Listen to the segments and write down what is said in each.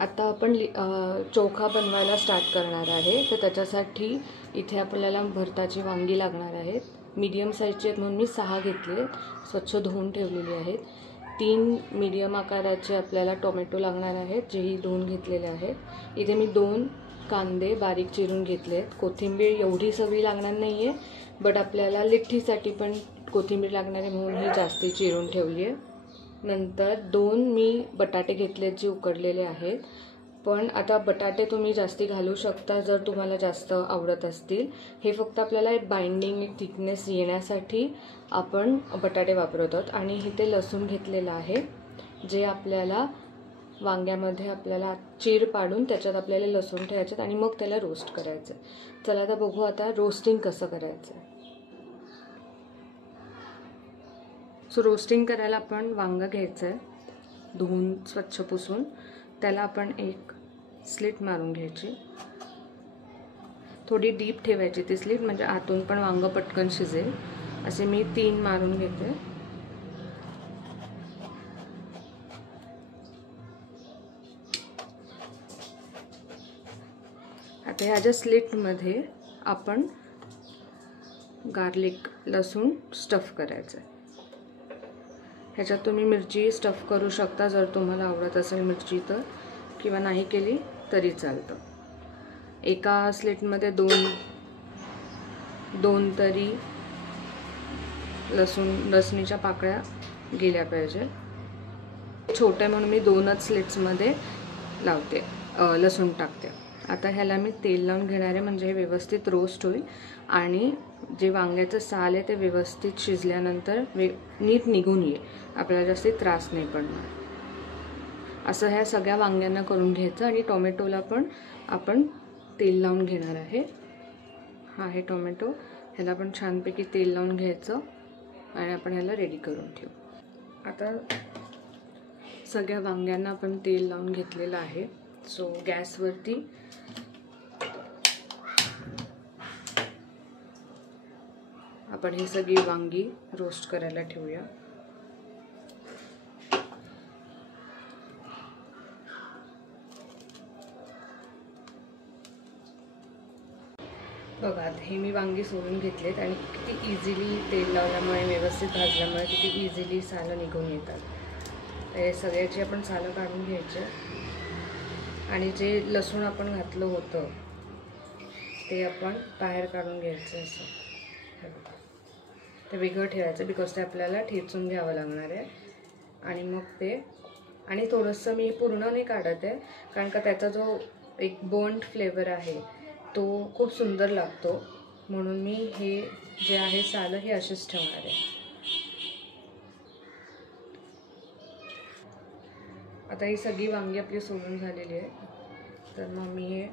आता आपण चोखा बनवायला स्टार्ट करणार आहे। तर त्याच्यासाठी इथे आपल्याला भरताची वांगी लागणार आहेत। मीडियम साईजची आहेत म्हणून मी 6 घेतले, स्वच्छ धुवून ठेवलेली आहेत। 3 मीडियम आकाराचे आपल्याला टोमॅटो लागणार आहेत, जेही धुवून घेतलेले आहेत। इथे मी 2 कांदे बारीक चिरून घेतले आहेत। कोथिंबीर एवढी सगळी लागणार नाही आहे, बट आपल्याला लिट्टीसाठी पण कोथिंबीर लागणार आहे म्हणून ही जास्ती चिरून ठेवली आहे। नंतर 2 मी बटाटे घेतले जे उकडलेले आहेत, पण आता बटाटे तुम्ही जास्ती घालू शकता जर तुम्हाला जास्त आवडत असतील। हे फक्त आपल्याला एक बाइंडिंग थिकनेस येण्यासाठी आपण बटाटे वापरत आहोत। आणि इथे लसूण घेतलेला आहे, जे आपल्याला वांग्यामध्ये आपल्याला चीर पाडून त्याच्यात आपल्याला लसूण ठेवायचे आणि मग त्याला रोस्ट करायचं। चला आता बघू आता रोस्टिंग कसं करायचं। सो रोस्टिंग करायला आपण वांगं घ्यायचं आहे, धुवून स्वच्छ पुसून त्याला आपण एक स्लिट मारून घ्यायची। थोडी डीप ठेवायची ती स्लिट, म्हणजे आतून पण वांगं पटकन शिजेल। असे मी 3 मारून घेते। आता ह्या ज्या स्लिटमध्ये आपण गार्लिक लसूण स्टफ करायचं आहे। ह्याच्यात तुम्ही मिरची स्टफ करू शकता जर तुम्हाला आवडत असेल मिरची तर, किंवा नाही केली तरी चालतं। एका स्लिटमध्ये 2 तरी लसणीच्या पाकळ्या गेल्या पाहिजे। छोटे म्हणून मी 2च स्लिट्समध्ये लावते, लसूण टाकते। आता ह्याला मी तेल लावून घेणार आहे, म्हणजे हे व्यवस्थित रोस्ट होईल आणि जे वांग्याचं साल आहे ते व्यवस्थित शिजल्यानंतर नीट निघून येईल, आपल्याला जास्त त्रास नाही पडणार। असं ह्या सगळ्या वांग्यांना करून घ्यायचं। आणि टोमॅटोला पण आपण तेल लावून घेणार आहे। हा आहे टोमॅटो, ह्याला पण छानपैकी तेल लावून घ्यायचं आणि आपण ह्याला रेडी करून ठेवू। आता सगळ्या वांग्यांना आपण तेल लावून घेतलेलं आहे। सो गॅसवरती आपण ही सगळी वांगी रोस्ट करायला ठेवूया। बघा हे मी वांगी सोलून घेतलेत आणि किती इझिली तेल लावल्यामुळे व्यवस्थित भाजल्यामुळे किती इझिली सालं निघून येतात। हे सगळ्याची आपण सालं काढून घ्यायचे आणि जे लसूण आपण घातलं होतं ते आपण बाहेर काढून घ्यायचं। असं ते वेगळं ठेवायचं, बिकॉज ते आपल्याला ठेचून घ्यावं लागणार आहे। आणि मग ते आणि थोडंसं मी पूर्ण नाही काढत आहे, कारण का त्याचा जो एक बर्न्ड फ्लेवर आहे तो खूप सुंदर लागतो, म्हणून मी हे जे आहे सालं हे असेच ठेवणार आहे। आता ही सगळी वांगी आपली सोलून झालेली आहे, तर मग मी हे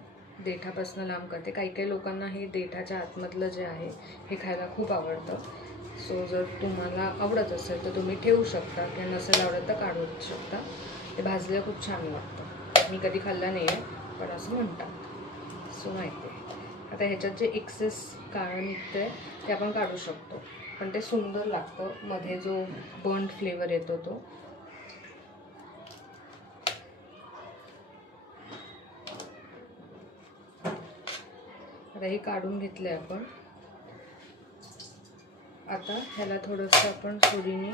देठापासून लांब करते। काही लोकांना हे देठाच्या आतमधलं जे आहे हे खायला खूप आवडतं। सो जर तुम्हाला आवडत असेल तर तुम्ही ठेवू शकता, किंवा नसेल आवडत तर काढू शकता। ते भाजलं खूप छान लागतं, मी कधी खाल्लं नाही आहे पण असं म्हणतात, सो माहिती आहे। आता ह्याच्यात जे एक्सेस काळं निघतं ते आपण काढू शकतो, पण ते सुंदर लागतं, मध्ये जो बर्न्ड फ्लेवर येतो तो। आता हे काढून घेतले आपण। आता ह्याला थोडंसं आपण सुरीने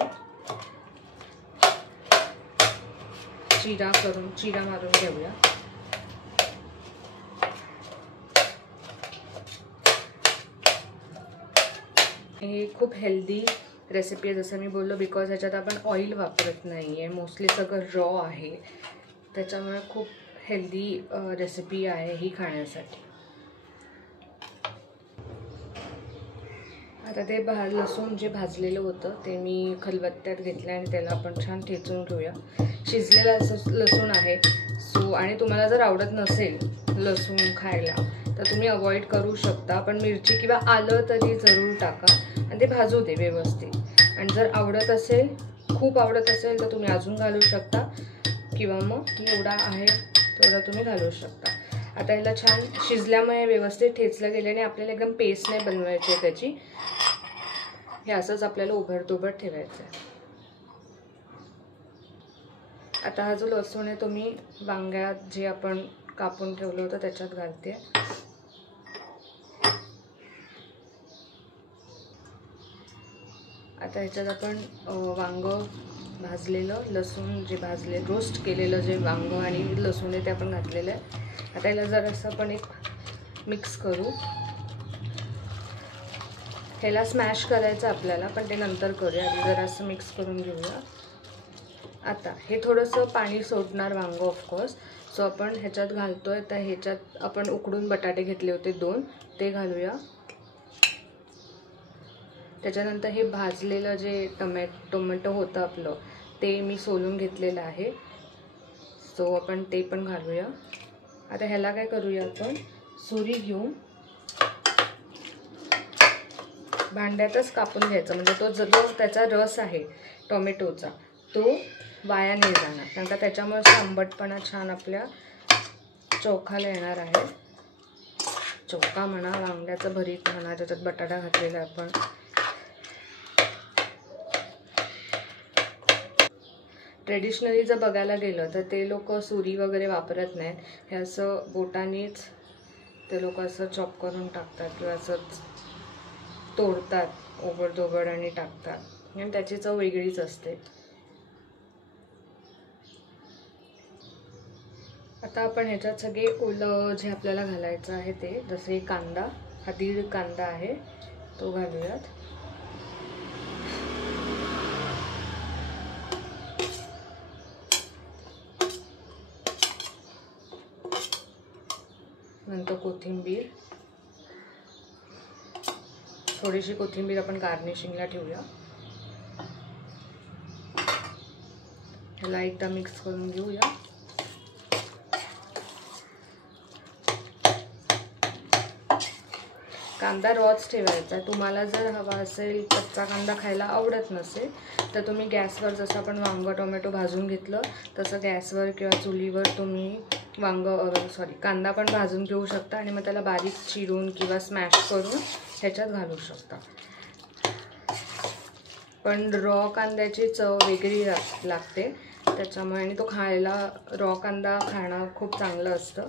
चिरा मारून घेऊया। हे खूप हेल्दी रेसिपी आहे, जसं मी बोललो, बिकॉज ह्याच्यात आपण ऑइल वापरत नाही आहे, मोस्टली सगळं रॉ आहे, त्याच्यामुळे खूप हेल्दी रेसिपी आहे ही खाण्यासाठी। आता ते लसूण जे भाजलेलं होतं ते मी खलबत्त्यात घेतलं आणि त्याला आपण छान ठेचून घेऊया। शिजलेला लसूण आहे, सो आणि तुम्हाला जर आवडत नसेल लसूण खायला तर तुम्ही अवॉइड करू शकता, पण मिरची किंवा आलं तरी जरूर टाका आणि ते भाजू दे व्यवस्थित। आणि जर आवडत असेल, खूप आवडत असेल तर तुम्ही अजून घालू शकता, किंवा मग एवढा आहे तेवढा तुम्ही घालू शकता। आता ह्याला छान शिजल्यामुळे व्यवस्थित ठेचलं गेल्याने आपल्याला एकदम पेस्ट नाही बनवायची आहे त्याची, हे असंच आपल्याला उभरतोभर ठेवायचं आहे। आता हा जो लसूण आहे तो मी वांग्यात जे आपण कापून ठेवलं होतं त्याच्यात घालते. आता ह्याच्यात आपण वांग भाजलेलं, लसूण जे भाजले रोस्ट केलेलं जे वांग आणि लसूण आहे ते आपण घातलेलं आहे. आता याला जरासं आपण एक मिक्स करू. ह्याला स्मॅश करायचं आपल्याला, पण ते नंतर करूया. आधी जरासं मिक्स करून घेऊया. आता हे थोडंसं पाणी सोडणार वांग ऑफकोर्स, सो आपण ह्याच्यात घालतोय. तर ह्याच्यात आपण उकडून बटाटे घेतले होते 2, ते घालूया. त्याच्यानंतर हे भाजलेलं जे टोमॅटो होतं आपलं ते मी सोलून घेतलेलं आहे, सो आपण ते पण घालूया. आता ह्याला काय करूया, आपण सुरी घेऊन भांड्यातच कापून घ्यायचं, म्हणजे तो जो त्याचा रस आहे टोमॅटोचा तो वाया नाही जाणार, कारण का त्याच्यामुळे आंबटपणा छान आपल्या चोखाला येणार आहे. चोखा म्हणा, वांग्याचं भरीत म्हणा, ज्याच्यात बटाटा घातलेला आपण. ट्रेडिशनली जर बघायला गेलं तर ते लोक सुरी वगैरे वापरत नाहीत. हे असं बोटानेच ते लोक असं चॉप करून टाकतात किंवा असंच तोडतात ओबड आणि टाकतात, आणि त्याची चव वेगळीच असते. आता आपण ह्याच्यात सगळे ओलं जे आपल्याला घालायचं आहे ते, जसे कांदा, हा 1.5 कांदा आहे तो घालूयात. नंतर कोथिंबीर, थोडीशी कोथिंबीर आपण गार्निशिंगला ठेवूया. ह्याला एकदा मिक्स करून घेऊया. कांदा रॉच ठेवायचा. तुम्हाला जर हवा असेल, कच्चा कांदा खायला आवडत नसेल, तर तुम्ही गॅसवर जसं आपण वांग टोमॅटो भाजून घेतलं तसं गॅसवर किंवा चुलीवर तुम्ही कांदा पण भाजून घेऊ शकता, आणि मग त्याला बारीक चिरून किंवा स्मॅश करून ह्याच्यात घालू शकता. पण रॉ कांद्याची चव वेगळी लागते त्याच्यामुळे, आणि तो खायला रॉ कांदा खाणं खूप चांगलं असतं,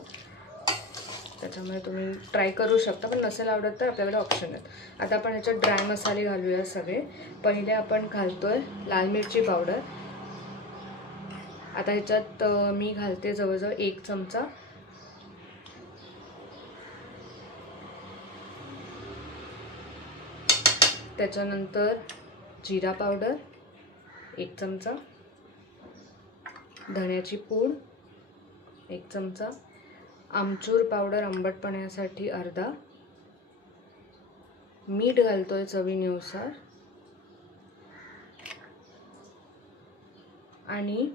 त्याच्यामुळे तुम्ही ट्राय करू शकता. पण नसेल आवडत तर आपल्याकडे ऑप्शन आहेत. आता आपण ह्याच्यात ड्राय मसाले घालूया सगळे. पहिले आपण घालतोय लाल मिरची पावडर. आता ह्याच्यात मी घालते जवळजवळ 1 चमचा. त्याच्यानंतर जिरा पावडर 1 चमचा, धण्याची पूड 1 चमचा, आमचूर पावडर आंबटपणासाठी अर्धा, मीठ घालतोय चवीनुसार, आणि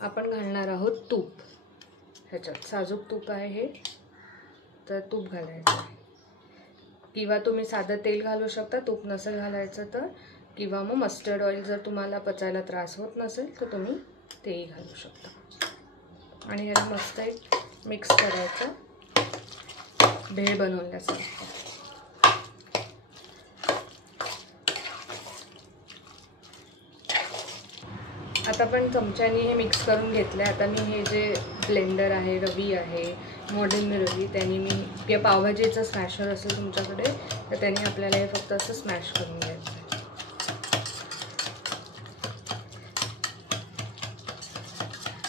आपण घालणार आहोत तूप. ह्याच्यात साजूक तूप आहे हे, तर तूप घालायचं, किंवा तुम्ही साधं तेल घालू शकता तूप नसेल घालायचं तर, किंवा मग मस्टर्ड ऑइल जर तुम्हाला पचायला त्रास होत नसेल तर तुम्ही तेही घालू शकता. आणि याला मस्त एक मिक्स करायचं भेळ बनवण्यासारखं. आता पण चमच्याने हे मिक्स करून घेतलं आहे. आता मी हे जे ब्लेंडर आहे, रवी आहे, मॉडर्न रवी, त्याने मी, किंवा पावभाजीचं स्मॅशर असेल तुमच्याकडे तर त्याने आपल्याला हे फक्त असं स्मॅश करून घ्यायचं.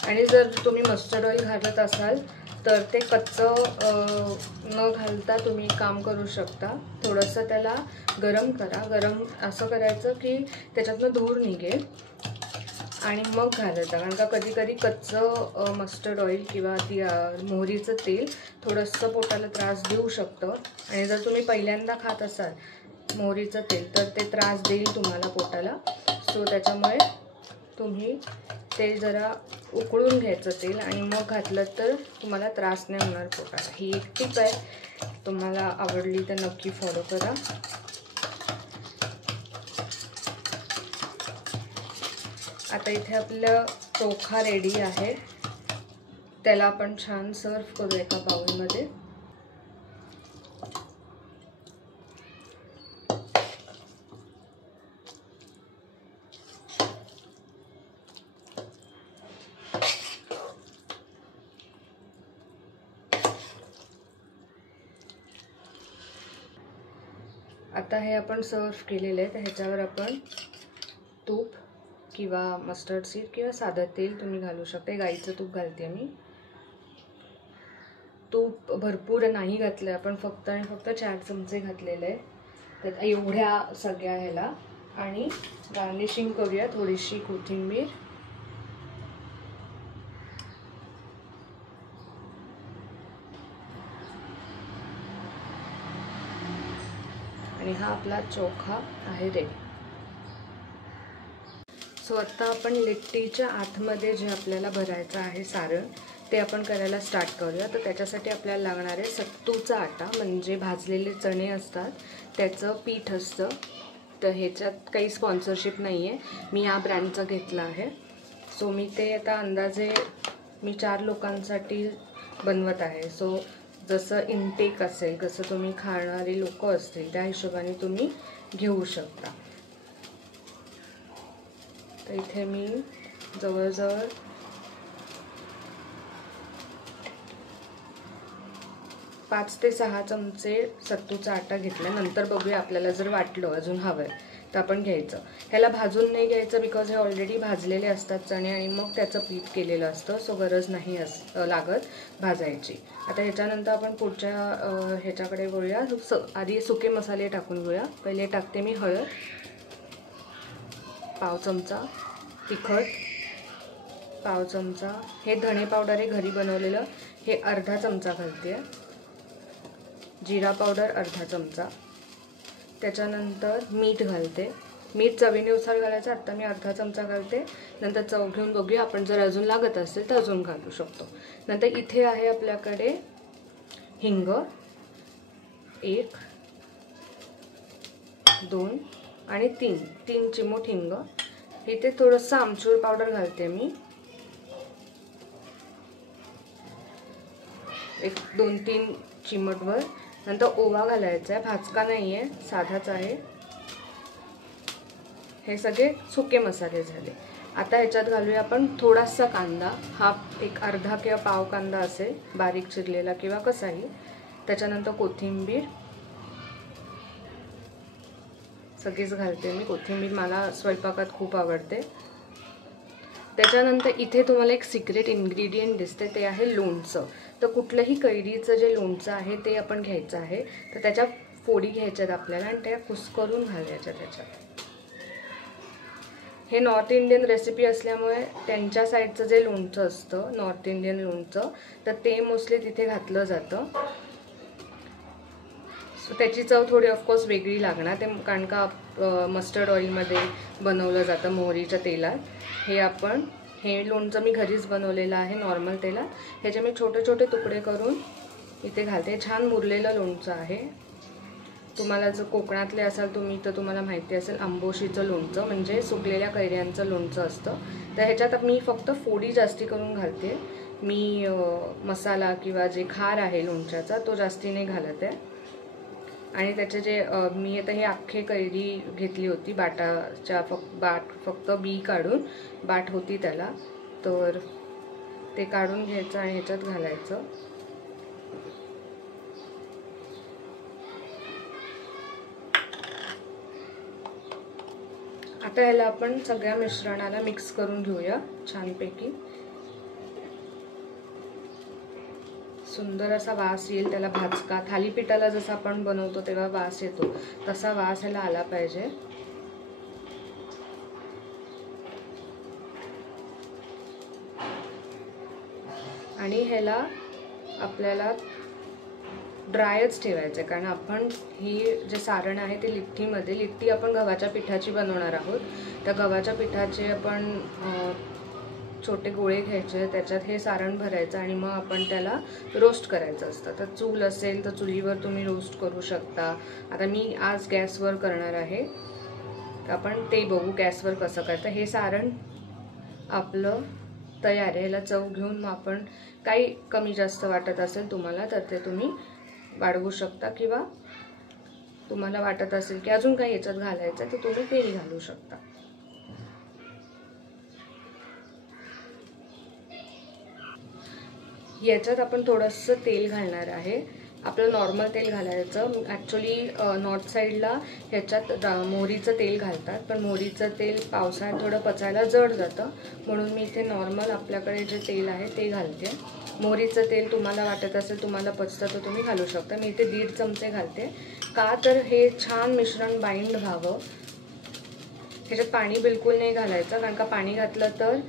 आणि जर तुम्ही मस्टर्ड ऑइल घालत असाल तर ते कच्चं न घालता तुम्ही काम करू शकता. थोडंसं त्याला गरम करा. गरम असं करायचं की त्याच्यातनं धूर निघेल, आणि मग घालायचं. कारण का कधी कधी कच्चं मस्टर्ड ऑइल किंवा ती मोहरीचं तेल थोडंसं पोटाला त्रास देऊ शकतं, आणि जर तुम्ही पहिल्यांदा खात असाल मोहरीचं तेल तर ते त्रास देईल तुम्हाला पोटाला. सो त्याच्यामुळे तुम्ही ते जरा उकळून घ्यायचं तेल, आणि मग घातलं तर तुम्हाला त्रास नाही होणार पोटाला. ही एक टिप आहे, तुम्हाला आवडली तर नक्की फॉलो करा. आता इथे आपलं चोखा रेडी आहे. त्याला आपण छान सर्व करू एका बाउलमध्ये. आता हे आपण सर्व केलेले आहे, तर ह्याच्यावर आपण तूप किंवा मस्टर्ड सीड किंवा साधं तेल तुम्ही घालू शकता. गाईचं तूप घालते मी. तूप भरपूर नाही घातलं आपण, फक्त आणि फक्त 4 चमचे घातलेले आहे तर एवढ्या सगळ्या ह्याला. आणि गार्निशिंग करूया, थोडीशी कोथिंबीर, आणि हा आपला चोखा आहे रेडी. सो आता आपण लिट्टीच्या आतमध्ये जे आपल्याला भरायचं आहे सारण, ते आपण करायला स्टार्ट करूया. तर त्याच्यासाठी आपल्याला लागणार आहे सत्तूचा आटा, म्हणजे भाजलेले चणे असतात त्याचं पीठ असतं. तर ह्याच्यात काही स्पॉन्सरशिप नाही आहे, मी या ब्रँडचं घेतलं आहे. सो मी ते आता अंदाजे मी 4 लोकांसाठी बनवत आहे. सो जसं इनटेक असेल, जसं तुम्ही खाणारे लोक असतील त्या हिशोबाने तुम्ही घेऊ शकता. तर इथे मी जवळजवळ 5 ते 6 चमचे सत्तूचा आटा घेतला. नंतर बघूया, आपल्याला जर वाटलं अजून हवं आहे तर आपण घ्यायचं. ह्याला भाजून नाही घ्यायचं, बिकॉज हे ऑलरेडी भाजलेले असतात चणे आणि मग त्याचं पीठ केलेलं असतं. सो गरज नाही लागत भाजायची. आता ह्याच्यानंतर आपण पुढच्या ह्याच्याकडे वळूया. आधी सुके मसाले टाकून घेऊया. पहिले टाकते मी हळद, पाव चमचा, तिखट पाव चमचा, हे धणे पावडर आहे घरी बनवलेलं, हे अर्धा चमचा घालते. जिरा पावडर अर्धा चमचा. त्याच्यानंतर मीठ घालते. मीठ चवीनुसार घालायचं. आत्ता मी अर्धा चमचा घालते, नंतर चव घेऊन बघूया, आपण जर अजून लागत असेल तर अजून घालू शकतो. नंतर इथे आहे आपल्याकडे हिंग, 1, 2 आणि 3 चिमूट हिंग. इथे थोडंसं आमचूर पावडर घालते मी, 1-2-3 चिमटवर. नंतर ओवा घालायचा आहे, भाजका नाही आहे, साधाच आहे. हे सगळे सुके मसाले झाले. आता ह्याच्यात घालूया आपण थोडासा कांदा, हा एक अर्धा किंवा पाव कांदा असेल, बारीक चिरलेला किंवा कसाही. त्याच्यानंतर कोथिंबीर सगळीच घालते मी. कोथिंबीर मला स्वयंपाकात खूप आवडते. त्याच्यानंतर इथे तुम्हाला एक सिक्रेट इन्ग्रेडियंट दिसते, ते आहे लोणचं. तर कुठलंही कैरीचं जे लोणचं आहे ते आपण घ्यायचं आहे. तर त्याच्या फोडी घ्यायच्यात आपल्याला आणि त्या कुस्करून घालायच्या त्याच्यात. हे नॉर्थ इंडियन रेसिपी असल्यामुळे त्यांच्या साईडचं जे लोणचं असतं, नॉर्थ इंडियन लोणचं, तर ते मोस्टली तिथे घातलं जातं. सो त्याची चव थोडी ऑफकोर्स वेगळी लागणार, ते कारण का मस्टर्ड ऑइलमध्ये बनवलं जातं, मोहरीच्या तेलात. हे लोणचं मी घरीच बनवलेलं आहे, नॉर्मल तेलात. ह्याचे मी छोटे छोटे तुकडे करून इथे घालते. छान मुरलेलं लोणचं आहे. तुम्हाला जर कोकणातले असाल तुम्ही तर तुम्हाला माहिती असेल, आंबोशीचं लोणचं म्हणजे सुकलेल्या कैऱ्यांचं लोणचं असतं. तर ह्याच्यात मी फक्त फोडी जास्ती करून घालते. मी मसाला किंवा जे खार आहे लोणच्याचा तो जास्ती नाही घालत आहे. आणि त्याचे जे मी आता हे अख्खे कैरी घेतली होती, बाटाच्या फक्त बी काढून, बाट होती त्याला, तर ते काढून घ्यायचं आणि ह्याच्यात घालायचं. आता याला आपण सगळ्या मिश्रणाला मिक्स करून घेऊया छानपैकी. सुंदर असा वास येईल त्याला, भाजका थालीपीठाला जसं आपण बनवतो तेव्हा वास येतो तसा वास ह्याला आला पाहिजे. आणि ह्याला आपल्याला ड्रायच ठेवायचं आहे, कारण आपण ही जे सारण आहे ते लिट्टी आपण गव्हाच्या पिठाची बनवणार आहोत. त्या गव्हाच्या पिठाचे आपण छोटे गोळे घ्यायचे, त्याच्यात हे सारण भरायचं आणि मग आपण त्याला रोस्ट करायचं असतं. तर चूल असेल तर चुलीवर तुम्ही रोस्ट करू शकता. आता मी आज गॅसवर करणार आहे, तर आपण ते बघू गॅसवर कसं करतं. हे सारण आपलं तयार आहे. ह्याला चव घेऊन मग आपण काही कमी जास्त वाटत असेल तुम्हाला तर ते तुम्ही वाढवू शकता, किंवा तुम्हाला वाटत असेल की अजून काही याच्यात घालायचं तर तुम्ही तेही घालू शकता. याच्यात आपण थोडंसं तेल घालणार आहे. आपलं नॉर्मल तेल घालायचं. ॲक्च्युली नॉर्थ साईडला ह्याच्यात मोहरीचं तेल घालतात, पण मोहरीचं तेल पावसाळ्यात थोडं पचायला जड जातं, म्हणून मी इथे नॉर्मल आपल्याकडे जे तेल आहे ते घालते. मोहरीचं तेल तुम्हाला वाटत असेल तुम्हाला पचतं तर तुम्ही घालू शकता. मी इथे 1.5 चमचे घालते. का तर हे छान मिश्रण बाइंड व्हावं. ह्याच्यात पाणी बिलकुल नाही घालायचं, कारण का पाणी घातलं तर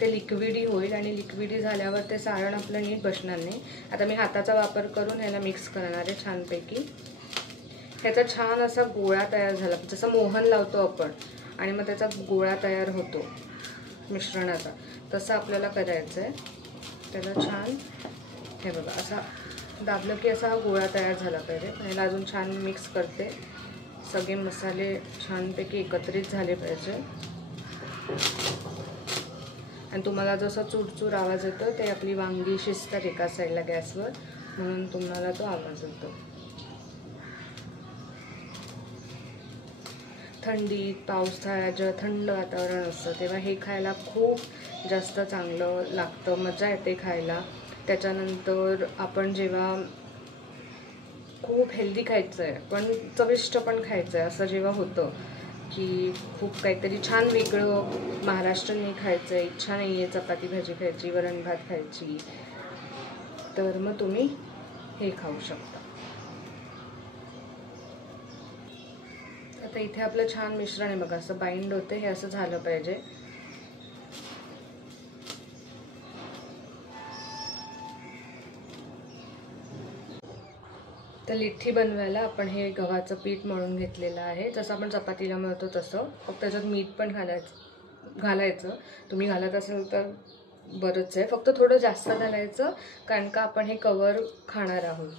ते लिक्विडी होईल आणि लिक्विडी झाल्यावर ते सारण आपलं नीट बसणार नाही. आता मी हाताचा वापर करून ह्याला मिक्स करणार आहे छानपैकी. ह्याचा छान असा गोळा तयार झाला, जसं मोहन लावतो आपण आणि मग त्याचा गोळा तयार होतो मिश्रणाचा, तसं आपल्याला करायचं आहे. त्याला छान हे बघा असा दाबलं की असा हा गोळा तयार झाला पाहिजे. ह्याला अजून छान मिक्स करते. सगळे मसाले छानपैकी एकत्रित झाले पाहिजे. आणि तुम्हाला जसं चुरचूर आवाज येतो ते आपली वांगी शिजतात एका साईडला गॅसवर, म्हणून तुम्हाला तो आवाज येतो. थंडीत पावसाळ्यात जेव्हा थंड वातावरण असतं तेव्हा हे खायला खूप जास्त चांगलं लागतं, मजा येते खायला. त्याच्यानंतर आपण जेव्हा खूप हेल्दी खायचं आहे पण चविष्ट पण खायचं आहे असं जेव्हा होतं की खूप काहीतरी छान वेगळं महाराष्ट्रीयन खायचं आहे, इच्छा नाही आहे चपाती भाजी खायची, वरण भात खायची, तर मग तुम्ही हे खाऊ शकता. आता इथे आपलं छान मिश्रण आहे बघा, असं बाइंड होते, हे असं झालं पाहिजे. तर लिट्टी बनवायला आपण हे गव्हाचं पीठ मळून घेतलेलं आहे, जसं आपण चपातीला मळतो तसं. फक्त त्याच्यात मीठ पण घालायचं. तुम्ही घालत असेल तर बरंच आहे, फक्त थोडं जास्त घालायचं, कारण का आपण हे कवर खाणार आहोत.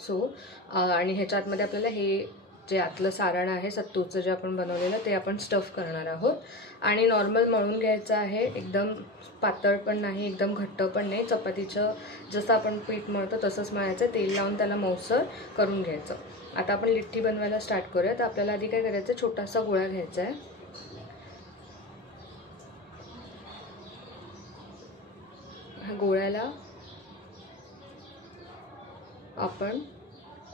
सो आणि ह्याच्या आतमध्ये आपल्याला हे जे आतलं सारण आहे सत्तूचं जे आपण बनवलेलं ते आपण स्टफ करणार आहोत. आणि नॉर्मल मळून घ्यायचं आहे, एकदम पातळ पण नाही एकदम घट्ट पण नाही. चपातीचं जसं आपण पीठ मळतो तसंच मळायचं, तेल लावून त्याला मऊसर करून घ्यायचं. आता आपण लिट्टी बनवायला स्टार्ट करूया. तर आपल्याला आधी काय करायचं, छोटासा गोळा घ्यायचा आहे. ह्या गोळ्याला आपण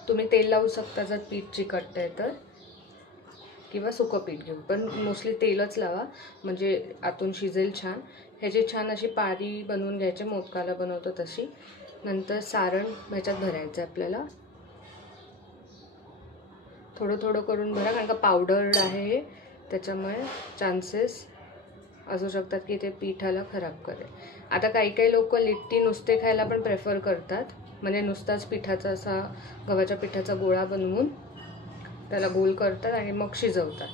तुम्ही तेल लावू शकता जर पीठ चिकटतंय तर, किंवा सुकं पीठ घेऊ, पण मोस्टली तेलच लावा म्हणजे आतून शिजेल छान. ह्याची छान अशी पारी बनवून घ्यायची, मोदकाला बनवतो तशी. नंतर सारण ह्याच्यात भरायचं आहे आपल्याला. थोडं थोडं करून भरा, कारण का पावडर आहे त्याच्यामुळे चान्सेस असू शकतात की ते पिठाला खराब करेल. आता काही काही लोक लिट्टी नुसते खायला पण प्रेफर करतात, म्हणजे नुसताच पिठाचा असा गव्हाच्या पिठाचा गोळा बनवून त्याला गोल करतात आणि मग शिजवतात.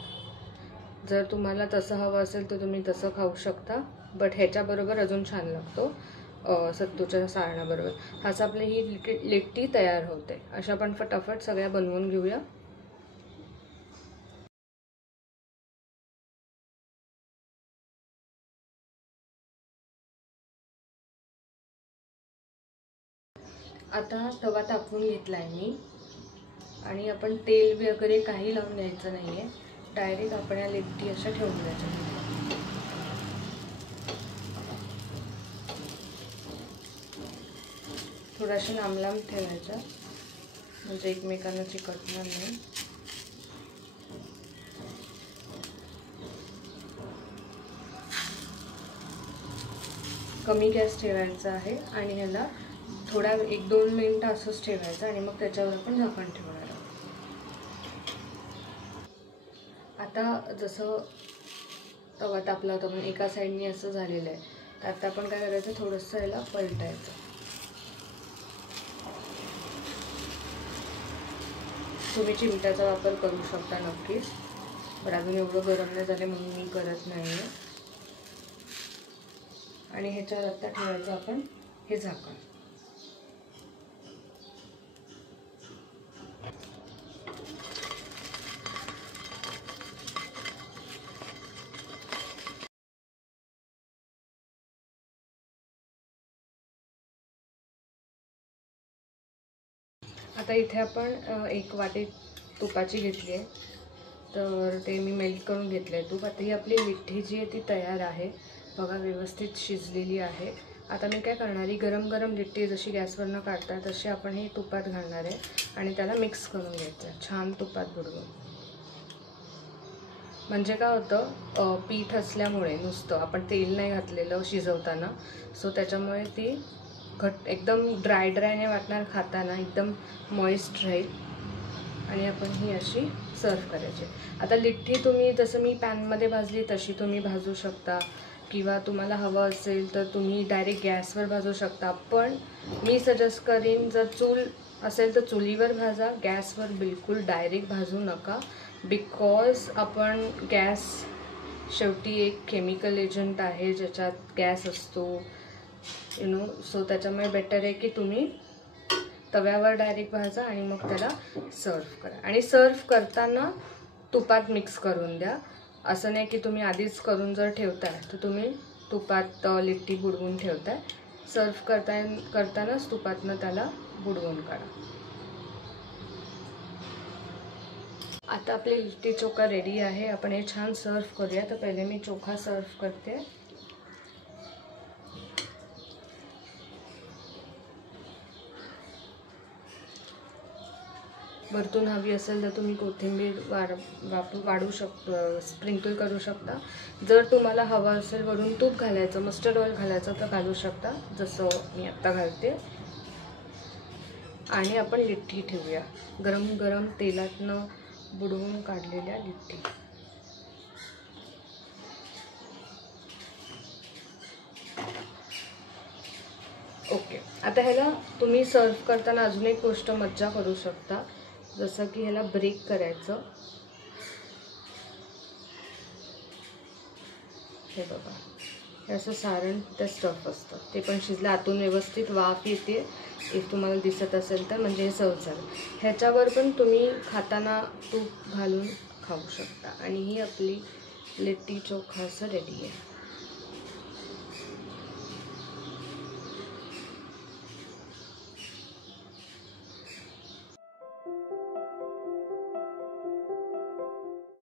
जर तुम्हाला तसं हवं असेल तर तुम्ही तसं खाऊ शकता, बट ह्याच्याबरोबर अजून छान लागतो सत्तूच्या सारणाबरोबर. असं आपली ही लिट्टी तयार होते. अशा पण फटाफट सगळ्या बनवून घेऊया. आता तवा तापवून घेतला आहे मी, आणि आपण तेल वगैरे काही लावून द्यायचं नाही आहे, डायरेक्ट आपण या लिट्टी अशा ठेवून द्यायच्या. थोड्याशा लांब लांब ठेवायच्या म्हणजे एकमेकांना चिकटणार नाही. कमी गॅस ठेवायचा आहे आणि ह्याला थोडा 1-2 मिनिटं असंच ठेवायचं आणि मग त्याच्यावर आपण झाकण ठेवणार आहोत. आता जसं तवा तापला होता पण एका साईडनी असं झालेलं आहे, तर आता आपण काय करायचं, थोडंसं याला पलटायचं. तुम्ही चिमट्याचा वापर करू शकता नक्कीच, पण अजून एवढं गरम नाही झाले म्हणून मी करत नाही आहे. आणि ह्याच्यावर आता ठेवायचं आपण हे झाकण. आता इथे आपण एक वाटी तुपाची घेतली आहे, तर ते मी मेल्ट करून घेतलं आहे तूप. आता ही आपली लिट्टी जी आहे ती तयार आहे बघा, व्यवस्थित शिजलेली आहे. आता मी काय करणार आहे, गरम गरम लिट्टी जशी गॅसवरनं काढतात तशी आपण हे तुपात घालणार आहे आणि त्याला मिक्स करून घ्यायचं आहे छान तुपात बुडवून. म्हणजे काय होतं, पीठ असल्यामुळे नुसतं आपण तेल नाही घातलेलं शिजवताना, सो त्याच्यामुळे ती एकदम ड्राय नाही वाटणार, खाताना एकदम मॉइस्ट राहील आणि आपण ही अशी सर्व करायची. आता लिट्टी तुम्ही जसं मी पॅनमध्ये भाजली तशी तुम्ही भाजू शकता, किंवा तुम्हाला हवं असेल तर तुम्ही डायरेक्ट गॅसवर भाजू शकता. पण मी सजेस्ट करीन जर चूल असेल तर चुलीवर भाजा, गॅसवर बिलकुल डायरेक्ट भाजू नका. बिकॉज आपण गॅस शेवटी एक केमिकल एजंट आहे ज्याच्यात गॅस असतो सो त्याच्यामुळे बेटर आहे की तुम्ही तव्यावर डायरेक्ट भाजा आणि मग त्याला सर्व करा. आणि सर्व करताना तुपात मिक्स करून द्या. असं नाही की तुम्ही आधीच करून जर ठेवताय तर तुम्ही तुपात लिट्टी बुडवून ठेवताय. सर्व करतानाच तुपातनं त्याला बुडवून काढा. आता आपली लिट्टी चोखा रेडी आहे. आपण हे छान सर्व करूया. तर पहिले मी चोखा सर्व करते. वरतून हवी असेल तर तुम्ही कोथिंबीर वाढू शकतो, स्प्रिंकल करू शकता. जर तुम्हाला हवं असेल वरून तूप घालायचं, मस्टर्ड ऑइल घालायचं तर घालू शकता, जसं मी आत्ता घालते. आणि आपण लिट्टी ठेवूया, गरम गरम तेलातनं बुडवून काढलेल्या लिट्टी. ओके. आता ह्याला तुम्ही सर्व करताना अजून एक गोष्ट मज्जा करू शकता, जसं की ह्याला ब्रेक करायचं. हे बघा, हे असं सारण ते स्टफ असतं, ते पण शिजलं आतून व्यवस्थित वाफ येते. इफ तुम्हाला दिसत असेल तर म्हणजे हे सर्व झालं. ह्याच्यावर पण तुम्ही खाताना तूप घालून खाऊ शकता. आणि ही आपली लिट्टी चोखा असं रेडी आहे.